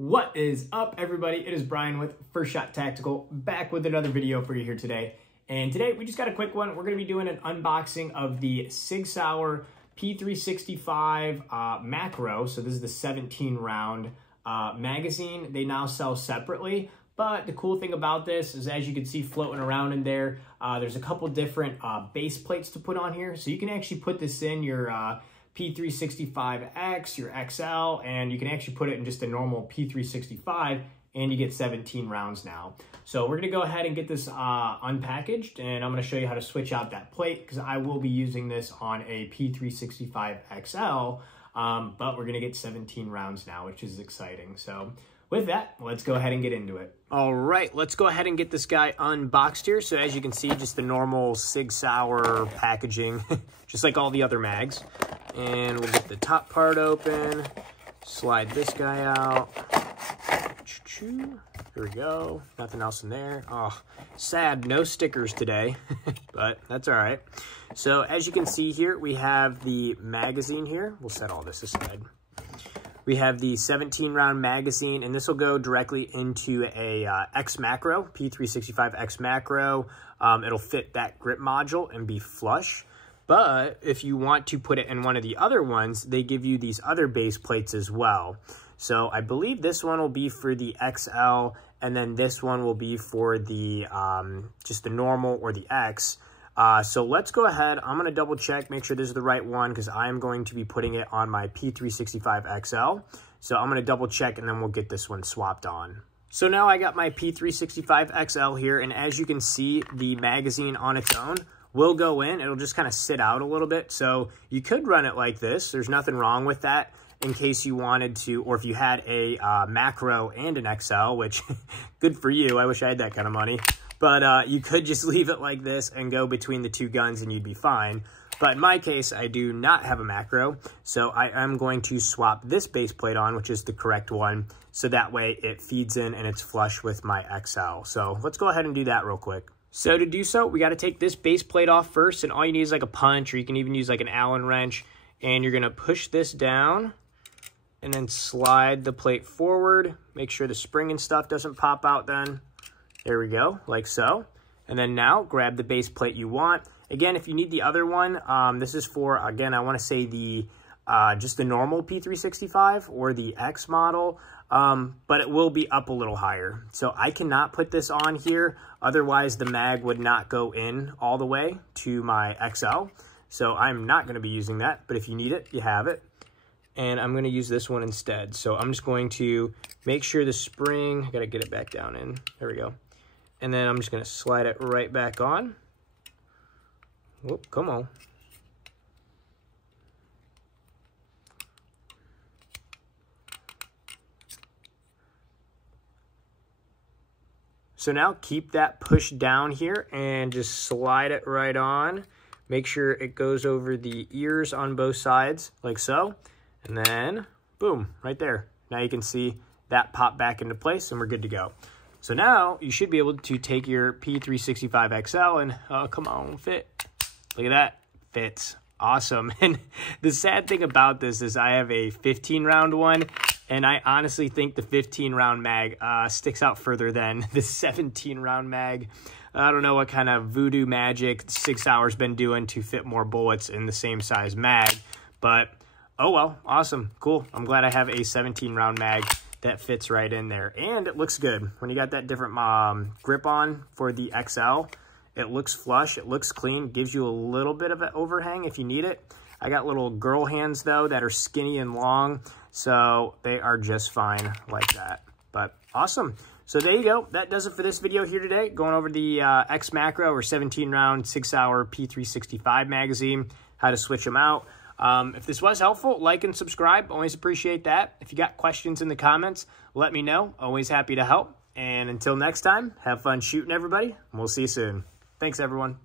What is up, everybody? It is Brian with First Shot Tactical, back with another video for you here today. And today we just got a quick one. We're going to be doing an unboxing of the sigsauer P365 macro. So this is the 17 round magazine. They now sell separately. But the cool thing about this is, as you can see floating around in there, there's a couple different base plates to put on here. So you can actually put this in your P365X, your XL, and you can actually put it in just a normal P365, and you get 17 rounds now. So we're gonna go ahead and get this unpackaged, and I'm gonna show you how to switch out that plate, because I will be using this on a P365 XL, but we're gonna get 17 rounds now, which is exciting. So with that, let's go ahead and get into it. All right, let's go ahead and get this guy unboxed here. So as you can see, just the normal sigsauer packaging, just like all the other mags. And we'll get the top part open, slide this guy out. Here we go, nothing else in there. Oh, sad, no stickers today, but that's all right. So as you can see here, we have the magazine here. We'll set all this aside. We have the 17 round magazine, and this will go directly into a Xmacro, P365 Xmacro. It'll fit that grip module and be flush. But if you want to put it in one of the other ones, they give you these other base plates as well. So I believe this one will be for the XL, and then this one will be for the just the normal or the X. So let's go ahead. I'm going to double check, make sure this is the right one, because I'm going to be putting it on my P365 XL. So I'm going to double check, and then we'll get this one swapped on. So now I got my P365 XL here, and as you can see, the magazine on its own will go in. It'll just kind of sit out a little bit. So you could run it like this. There's nothing wrong with that in case you wanted to, or if you had a macro and an XL, which good for you. I wish I had that kind of money. But you could just leave it like this and go between the two guns and you'd be fine. But in my case, I do not have a macro. So I am going to swap this base plate on, which is the correct one. So that way it feeds in and it's flush with my XL. So let's go ahead and do that real quick. So to do so, we got to take this base plate off first, and all you need is like a punch, or you can even use like an Allen wrench, and you're going to push this down and then slide the plate forward. Make sure the spring and stuff doesn't pop out then. There we go, like so. And then now grab the base plate you want. Again, if you need the other one, this is for, again, I want to say the just the normal P365 or the X model, but it will be up a little higher. So I cannot put this on here, otherwise the mag would not go in all the way to my XL. So I'm not going to be using that, but if you need it, you have it. And I'm going to use this one instead. So I'm just going to make sure the spring, I got to get it back down in, there we go. And then I'm just going to slide it right back on. Whoop, come on. So now keep that pushed down here and just slide it right on. Make sure it goes over the ears on both sides, like so. And then, boom, right there. Now you can see that pop back into place and we're good to go. So now you should be able to take your P365 XL and, oh, come on, fit. Look at that, fits. Awesome. And the sad thing about this is I have a 15 round one, and I honestly think the 15 round mag sticks out further than the 17 round mag. I don't know what kind of voodoo magic sigsauer's been doing to fit more bullets in the same size mag, but oh well, awesome, cool. I'm glad I have a 17 round mag that fits right in there, and it looks good. When you got that different grip on for the XL, it looks flush, it looks clean, gives you a little bit of an overhang if you need it. I got little girl hands though that are skinny and long, so they are just fine like that. But awesome. So there you go. That does it for this video here today. Going over the Xmacro or 17 round sigsauer P365 magazine, how to switch them out. If this was helpful, like and subscribe. Always appreciate that. If you got questions in the comments, let me know. Always happy to help. And until next time, have fun shooting, everybody. We'll see you soon. Thanks, everyone.